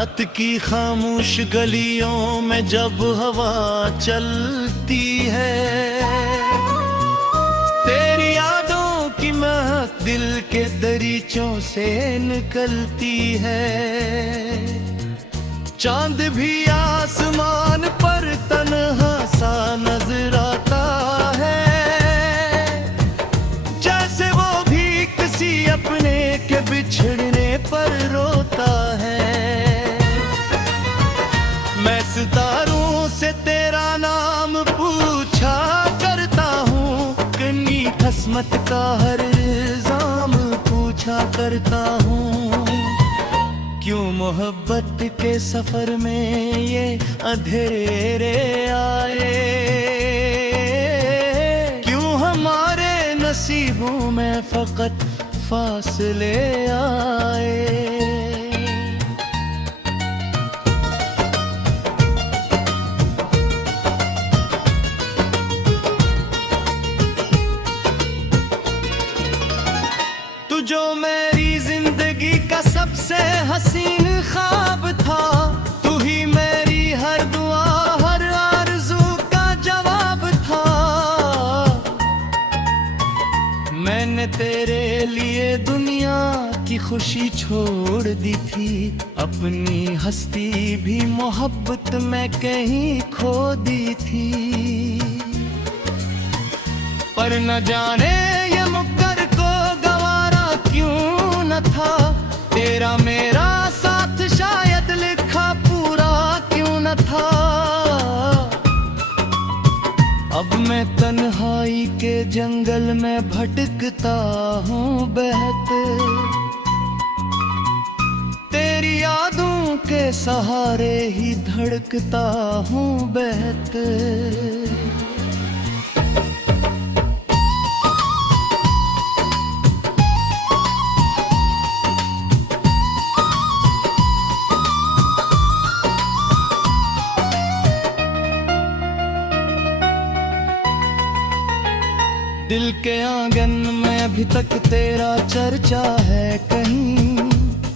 रात की खामोश गलियों में जब हवा चलती है, तेरी यादों की महक दिल के दरीचों से निकलती है। चांद भी आसमान पर तन्हा सा नजर आता है, जैसे वो भी किसी अपने के बिछड़ने पर रोता है। मैं सितारों से तेरा नाम पूछा करता हूँ, कनी किस्मत का हर इल्जाम पूछा करता हूँ। क्यों मोहब्बत के सफर में ये अंधेरे आए, क्यों हमारे नसीबों में फकत फासले आए। तू जो मेरी जिंदगी का सबसे हसीन ख्वाब था, तू ही मेरी हर दुआ हर आरज़ू का जवाब था। मैंने तेरे लिए दुनिया की खुशी छोड़ दी थी, अपनी हस्ती भी मोहब्बत में कहीं खो दी थी। पर न जाने ये मुक्कर को गवारा क्यों न था, तेरा मेरा साथ शायद लिखा पूरा क्यों न था। अब मैं तन्हाई के जंगल में भटकता हूँ बहत, तेरी यादों के सहारे ही धड़कता हूँ बहत। दिल के आंगन में अभी तक तेरा चर्चा है कहीं,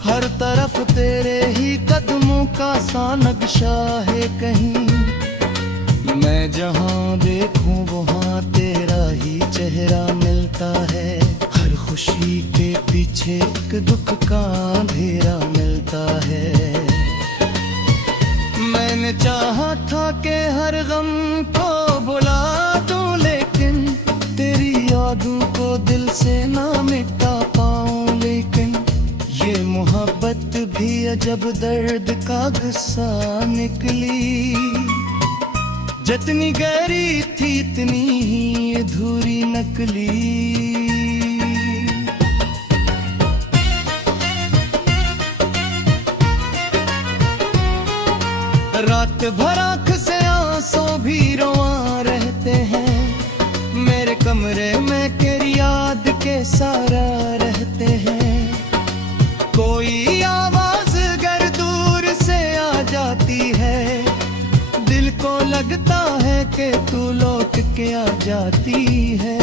हर तरफ तेरे ही कदमों का सा नक्शा है कहीं। मैं जहाँ देखूं वहाँ तेरा ही चेहरा मिलता है, हर खुशी के पीछे एक दुख का अंधेरा मिलता है। मैंने चाहा था कि हर गम को भुला दूं, लेकिन तेरी यादों को दिल से ना मिटा पाऊं। लेकिन ये मोहब्बत भी अजब दर्द का गुस्सा निकली, जितनी गहरी थी इतनी ही अधूरी नकली। रात भर आँख से आंसू भी रोआ रहते हैं, मेरे कमरे में तेरी याद के सारा रहते हैं। कोई आवाज अगर दूर से आ जाती है, दिल को लगता है कि तू लौट के आ जाती है।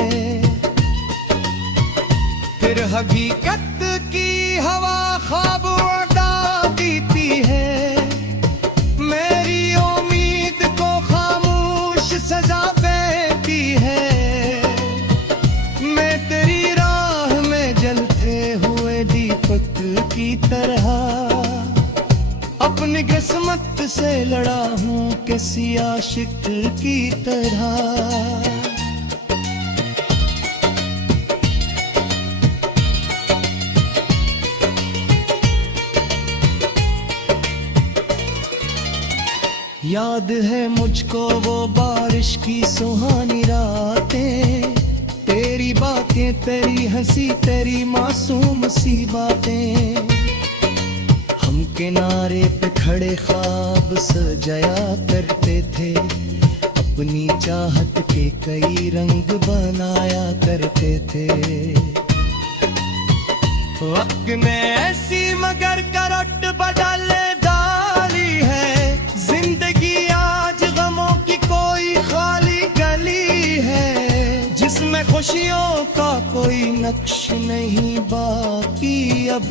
फिर हकीकत की हवा ख्वाब उड़ा देती है, मेरी उम्मीद को खामोश सजा देती है। मैं तेरी राह में जलते हुए दीपक की तरह अपनी किस्मत से लड़ा हूँ किसी आशिक की तरह। याद है मुझको वो बारिश की सुहानी रातें, तेरी बातें तेरी हंसी तेरी मासूम सी बातें। हम किनारे पे खड़े ख्वाब सजाया करते थे, अपनी चाहत के कई रंग बनाया करते थे। वक्त ने ऐसी मगर करट बदल डाली है, जिंदगी आज गमों की कोई खाली गली है, जिसमें खुशियों का कोई नक्श नहीं बाकी अब।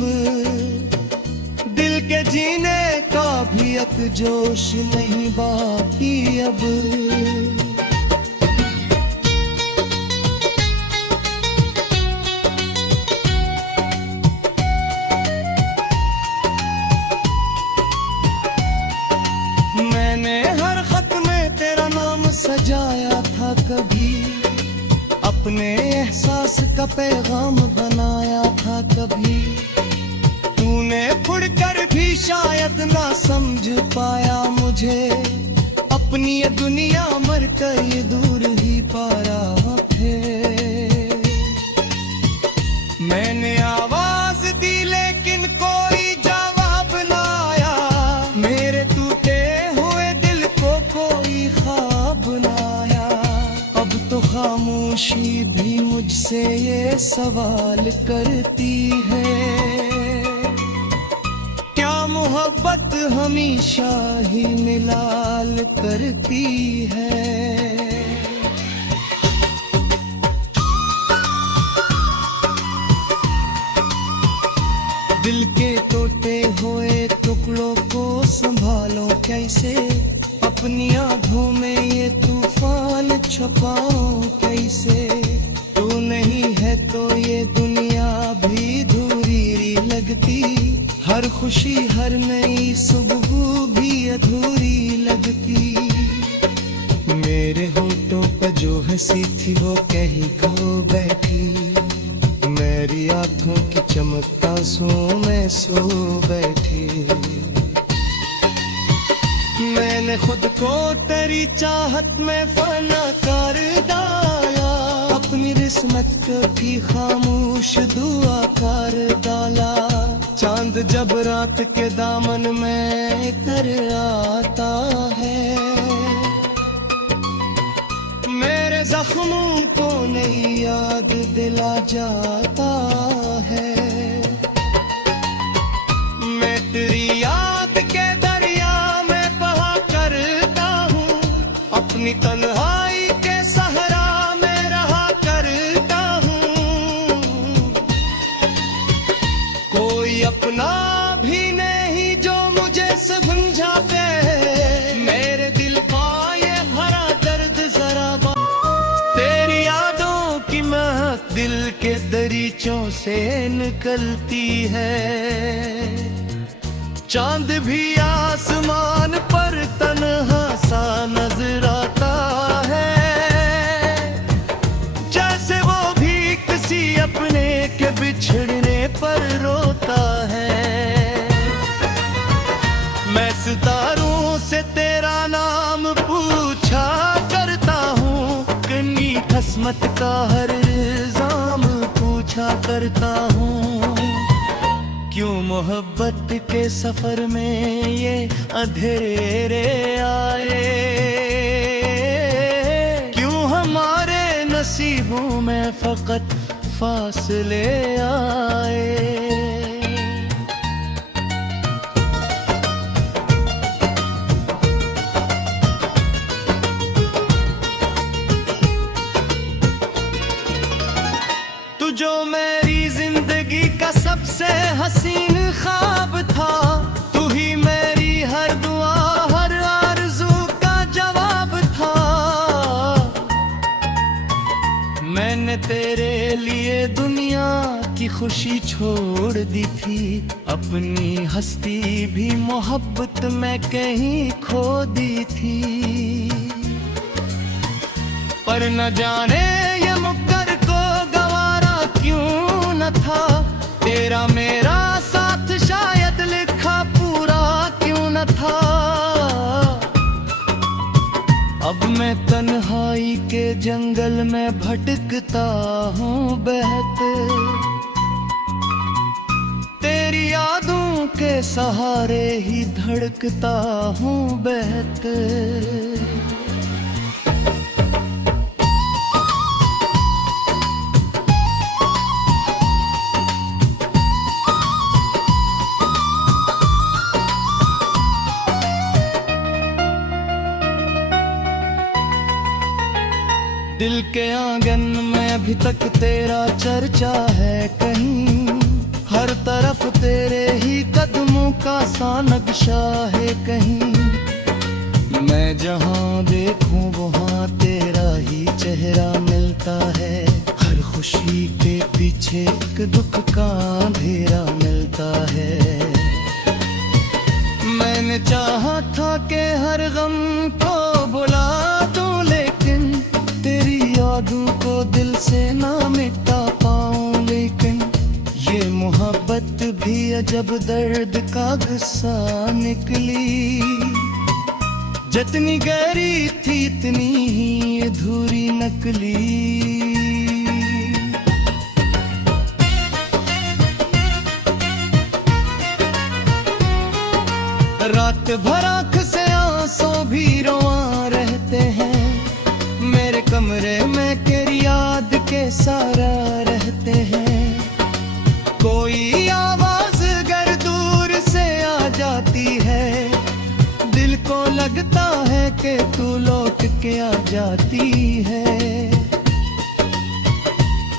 दिल के जीने का भी एक जोश नहीं बाकी अब। मैंने हर खत में तेरा नाम सजाया था कभी, अपने एहसास का पैगाम बनाया था कभी। तूने फुड़कर भी शायद ना समझ पाया मुझे, अपनी ये दुनिया मर कर दूर ही पा रहा थे। मैंने आवाज दी लेकिन कोई जवाब ना आया, मेरे टूटे हुए दिल को कोई ख्वाब ना आया। अब तो खामोशी भी मुझसे ये सवाल करती है, क्या मोहब्बत हमेशा ही मिलाल करती है। दिल के टूटे हुए टुकड़ों को संभालो कैसे, अपनी आँखों में ये तूफान छुपाऊं कैसे। तू नहीं है तो ये दुनिया भी धूरी लगती, हर खुशी हर नई सुबह भी अधूरी लगती। मेरे होठों पे जो हंसी थी वो कहीं खो बैठी, मेरी आँखों की चमकता सो मैं सो बैठी। मैंने खुद को तेरी चाहत में फना कर डाला, अपनी किस्मत की खामोश दुआ कर डाला। चांद जब रात के दामन में कर आता है, मेरे जख्मों को नहीं याद दिला जाता है। मैं तेरी याद के दरिया में बहा करता हूँ, अपनी तन्हाई के सहरा में रहा करता हूँ। कोई अपना भी नहीं जो मुझे समझा पे, मेरे दिल का ये भरा दर्द जरा तेरी यादों की महक दिल के दरीचों से निकलती है। चांद भी आसमान पर तन्हा सा नजर आता है, जैसे वो भी किसी अपने के बिछड़ने पर रोता है। मैं सितारों से तेरा नाम पूछा करता हूँ, कनी किस्मत का हर इल्जाम पूछा करता हूँ। क्यों मोहब्बत के सफर में ये अंधेरे आए, क्यों हमारे नसीबों में फकत फासले आए। तू जो मेरी जिंदगी का सबसे हसीन ख्वाब था, तू ही मेरी हर दुआ हर आरज़ू का जवाब था। मैंने तेरे लिए दुनिया की खुशी छोड़ दी थी, अपनी हस्ती भी मोहब्बत में कहीं खो दी थी। पर न जाने ये मुक्कर को गवारा क्यों न था, तेरा मेरा साथ शायद लिखा पूरा क्यों न था। अब मैं तन्हाई के जंगल में भटकता हूँ बहत, तेरी यादों के सहारे ही धड़कता हूँ बहत। दिल के आंगन में अभी तक तेरा चर्चा है कहीं, हर तरफ तेरे ही कदमों का सा नक्शा है कहीं। मैं जहाँ देखूं वहाँ तेरा ही चेहरा मिलता है। हर खुशी के पीछे एक दुख का अंधेरा मिलता है। मैंने चाहा था कि हर गम को भुला दूं, लेकिन तेरी यादों को दिल से ना मिटा पाऊं। लेकिन ये मोहब्बत भी अजब दर्द का गुस्सा निकली। जितनी गहरी थी इतनी ही अधूरी नकली। रात भर आँख से आंसू भी रोआ रहते हैं। मेरे कमरे में तेरी याद के सारा रहते हैं। कोई आवाज अगर दूर से आ जाती है, दिल को लगता है कि तू लौट के आ जाती है।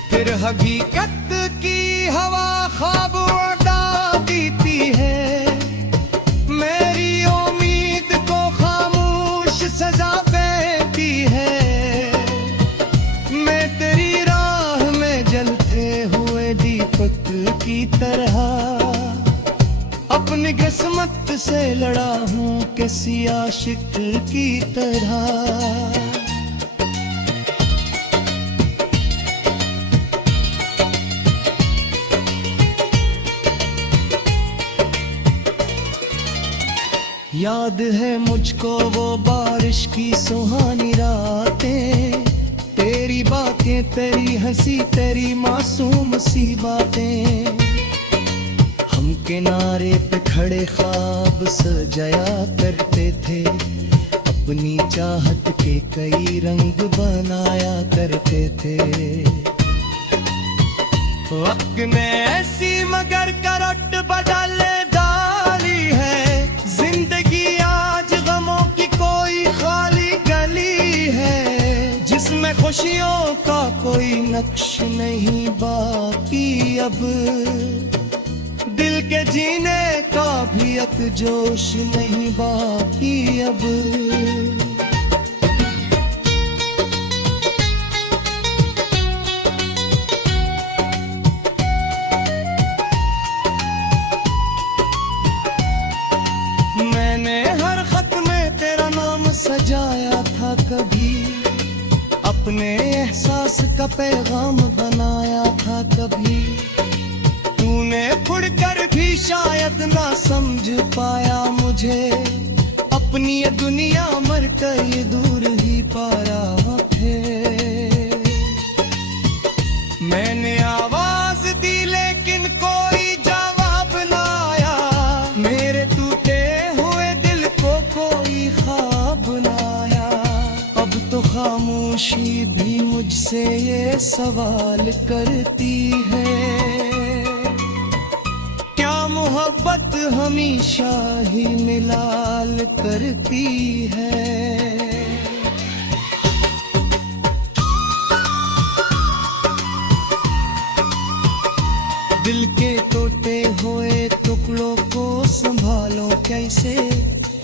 फिर हकीकत की हवा ख्वाब उड़ा देती है। मेरी उम्मीद को खामोश सजा देती है। मैं तेरी राह में जलते हुए दीपक की तरह अपनी किस्मत से लड़ा हूँ किसी आशिक की तरह। याद है मुझको वो बारिश की सुहानी रातें, तेरी बातें, तेरी हंसी, तेरी मासूम सी बातें। हम किनारे पे खड़े ख्वाब सजाया करते थे। अपनी चाहत के कई रंग बनाया करते थे। वक्त ने ऐसी मगर करट बदल डाली है। जिंदगी आज गमों की कोई खाली गली है, जिसमें खुशियों का कोई नक्श नहीं बाकी। अब दिल के जीने का भी एक जोश नहीं बाकी। अब मैंने हर खत में तेरा नाम सजाया था, कभी अपने एहसास का पैगाम बनाया था। कभी तूने फुड़कर भी शायद ना समझ पाया मुझे। अपनी ये दुनिया मर कर दूर ही पाया थे। मैंने आवाज दी लेकिन कोई जवाब ना आया। मेरे टूटे हुए दिल को कोई ख्वाब ना आया। अब तो खामोशी भी मुझसे ये सवाल करती है, क्या मोहब्बत हमेशा ही मिलाल करती है। दिल के टूटे हुए टुकड़ों को संभालो कैसे।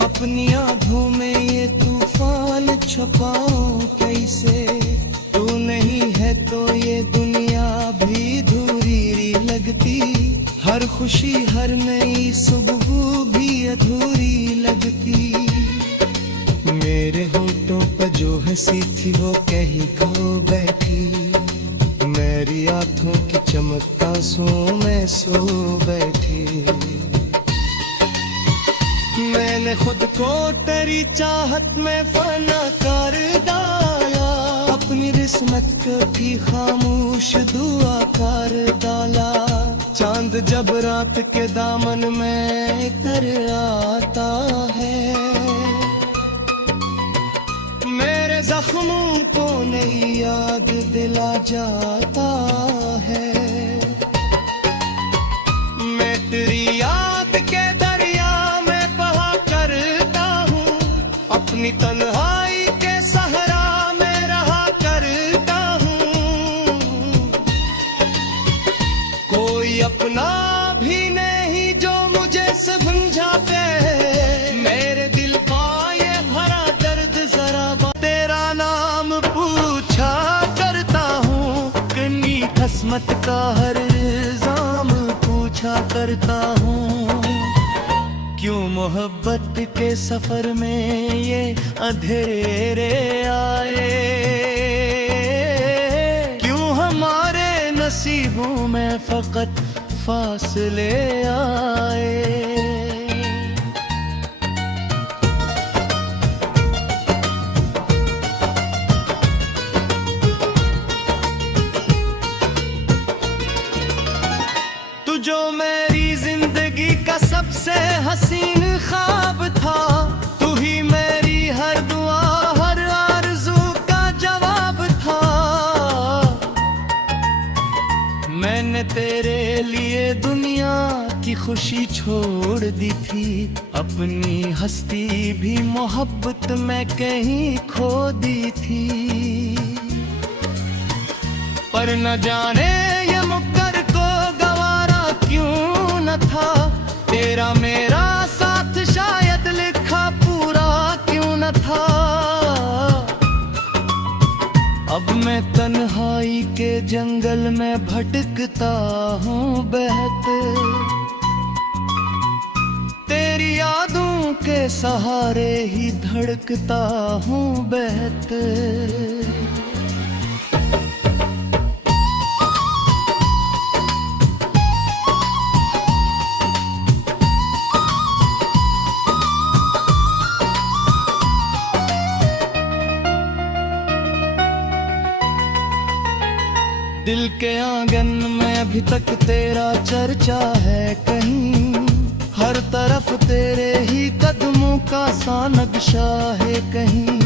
अपनी आँखों में ये तूफान छुपाओ कैसे। तू नहीं है तो ये दुनिया भी अधूरी लगती। हर खुशी हर नई सुबह भी अधूरी लगती। मेरे होठों पर जो हंसी थी वो कहीं खो बैठी। मेरी आँखों की चमकता सो मैं सो बैठी। मैंने खुद को तेरी चाहत में फना कर डाला। अपनी किस्मत की खामोश दुआ कर डाला। चांद जब रात के दामन में कर आता है, मेरे जख्मों को नहीं याद दिला जाता है। मैं तेरी याद के दरिया में बहा करता हूँ। अपनी तन्हाई के सहरा में रहा करता हूँ। कोई अपना से बुझाते मेरे दिल का ये भरा दर्द जरा तेरा नाम पूछा करता हूँ कनी किस्मत का हर इल्जाम पूछा करता हूँ क्यों मोहब्बत के सफर में ये अंधेरे आए क्यों हमारे नसीबों में फकत फासले आए तू जो मेरी जिंदगी का सबसे हसीन ख्वाब था तू ही मेरी हर दुआ हर आरज़ू का जवाब था मैंने तेरे लिए दुनिया की खुशी छोड़ दी थी अपनी हस्ती भी मोहब्बत में कहीं खो दी थी पर न जाने ये मुक्कर को गवारा क्यों न था तेरा मेरा साथ शायद लिखा पूरा क्यों न था अब मैं तन्हाई के जंगल में भटकता हूँ बहत तेरी यादों के सहारे ही धड़कता हूँ बहत दिल के आंगन में अभी तक तेरा चर्चा है कहीं हर तरफ तेरे ही कदमों का सा नक्शा है कहीं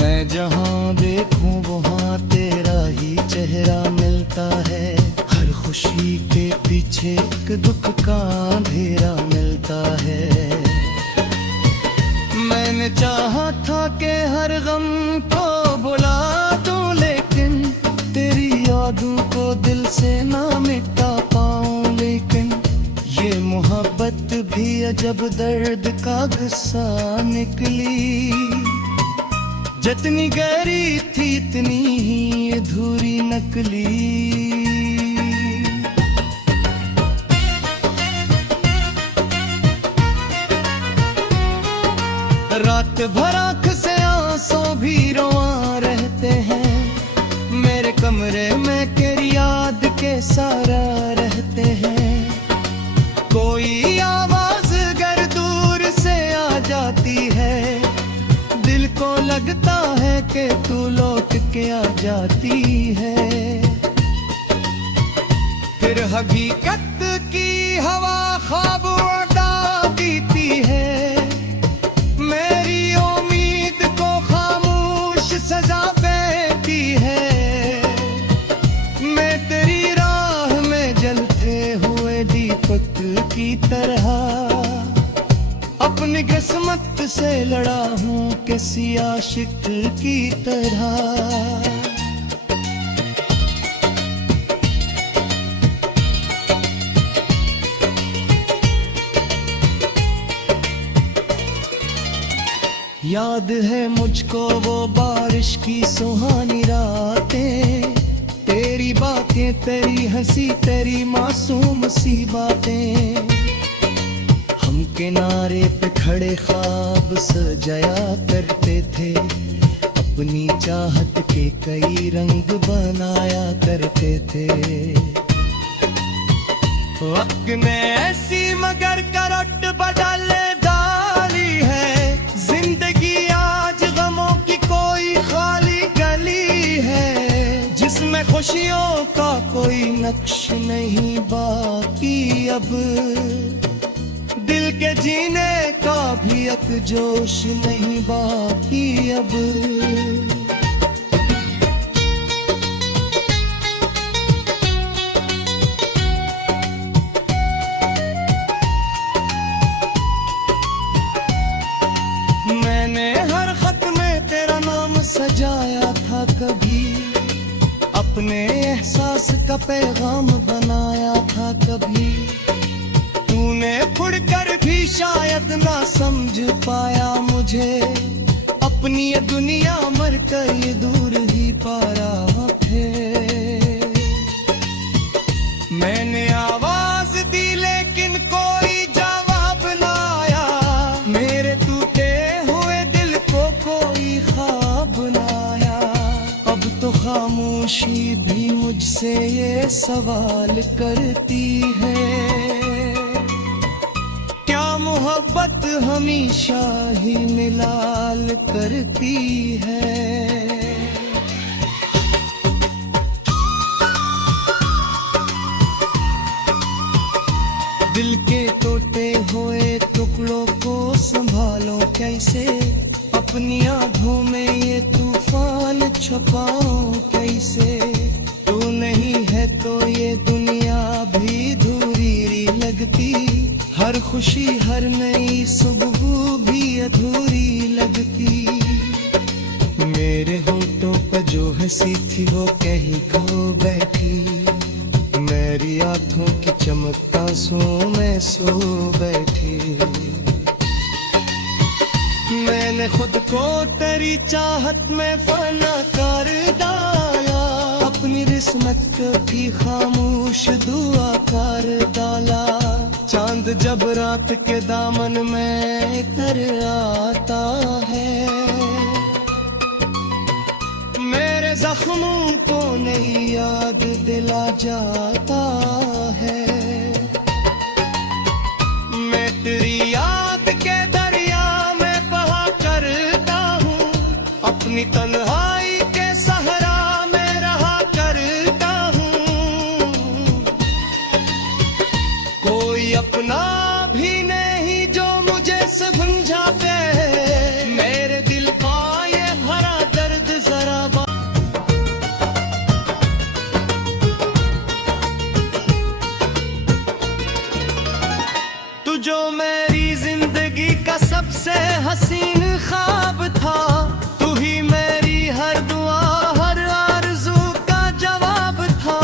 मैं जहां देखूं वहां तेरा ही चेहरा मिलता है हर खुशी के पीछे एक दुख का अंधेरा मिलता है मैंने चाहा था कि हर गम को भुला दूं लेकिन तेरी यादों को दिल से ना मिटा पाऊं लेकिन ये मोहब्बत भी अजब दर्द का गुस्सा निकली जितनी गहरी थी इतनी ही अधूरी नकली रात भर आँख से आंसू भी रोआ रहते हैं मेरे कमरे में तेरी याद के सारा रहते हैं कोई आवाज अगर दूर से आ जाती है दिल को लगता है कि तू लौट के आ जाती है फिर हकीकत की हवा ख्वाब उड़ा देती है मेरी उम्मीद को खामोश सजा देती है मैं तेरी राह में जलते हुए दीपक की तरह अपनी किस्मत से लड़ा हूँ किसी आशिक की तरह याद है मुझको वो बारिश की सुहानी रातें तेरी बातें तेरी हंसी तेरी मासूम सी बातें हम किनारे पे खड़े ख्वाब सजाया करते थे अपनी चाहत के कई रंग बनाया करते थे वक्त ने ऐसी मगर करट बदल डाली है जिंदगी आज गमों की कोई खाली गली है जिसमें खुशियों का कोई नक्श नहीं बाकी अब दिल के जीने का भी एक जोश नहीं बाकी अब मैंने हर खत में तेरा नाम सजाया था कभी अपने एहसास का पैगाम बनाया था कभी तू तूने फुड़कर भी शायद ना समझ पाया मुझे, अपनी ये दुनिया मर कर ये दूर ही पा रहा थे। मैंने आवाज दी लेकिन कोई जवाब ना आया, मेरे टूटे हुए दिल को कोई ख्वाब ना आया। अब तो खामोशी भी मुझसे ये सवाल करती है, क्या मोहब्बत हमेशा ही मिलाल करती है। दिल के टूटे हुए टुकड़ों को संभालो कैसे, अपनी आँखों में ये तूफान छुपाऊं कैसे। तू नहीं है तो ये दुनिया भी धूरी लगती, हर खुशी हर नई सुबह भी अधूरी लगती। मेरे होठों पे जो हंसी थी वो कहीं खो बैठी, मेरी आँखों की चमकता सो मैं सो बैठी। मैंने खुद को तेरी चाहत में फना कर डाला, अपनी किस्मत की खामोश दुआ कर डाला। चांद जब रात के दामन में कर आता है, मेरे जख्मों को नहीं याद दिला जाता है। मैं तेरी याद के दरिया में बहा करता हूँ, अपनी तन्हाई के सहरा में रहा करता हूँ। कोई अपना भी नहीं जो मुझे समझा पे, मेरे दिल का ये हरा दर्द जरा तू जो मेरी जिंदगी का सबसे हसीन ख्वाब था, तू ही मेरी हर दुआ हर आरज़ू का जवाब था।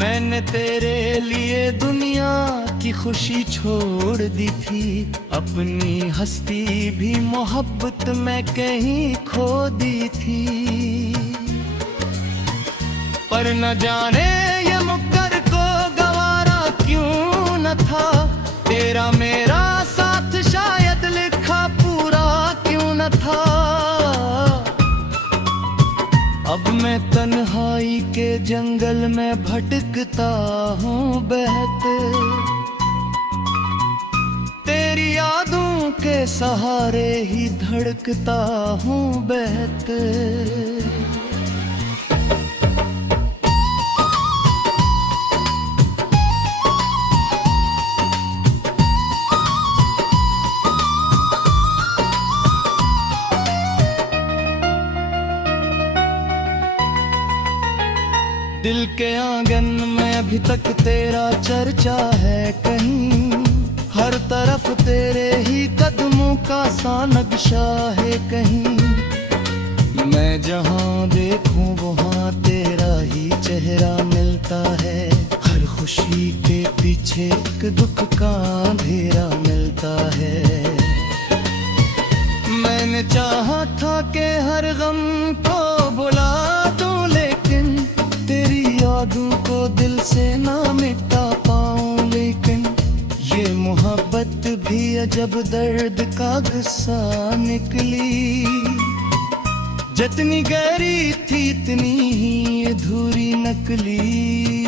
मैंने तेरे लिए दुनिया की खुशी छोड़ दी थी, अपनी हस्ती भी मोहब्बत में कहीं खो दी थी। पर न जाने ये मुक्कर को गवारा क्यों न था, तेरा मेरा साथ शायद लिखा पूरा क्यों न था। अब मैं तन्हाई के जंगल में भटकता हूँ बहत, तेरी यादों के सहारे ही धड़कता हूँ बहत। दिल के आंगन में अभी तक तेरा चर्चा है कहीं, हर तरफ तेरे ही कदमों का सा नक्शा है कहीं। मैं जहाँ देखूं वहाँ तेरा ही चेहरा मिलता है, हर खुशी के पीछे एक दुख का अंधेरा मिलता है। मैंने चाहा था कि हर गम को भुला दूं, लेकिन तेरी यादों को दिल से ना मिटा पाऊं। लेकिन ये मोहब्बत भी अजब दर्द का गुस्सा निकली, जितनी गहरी थी इतनी ही अधूरी नकली।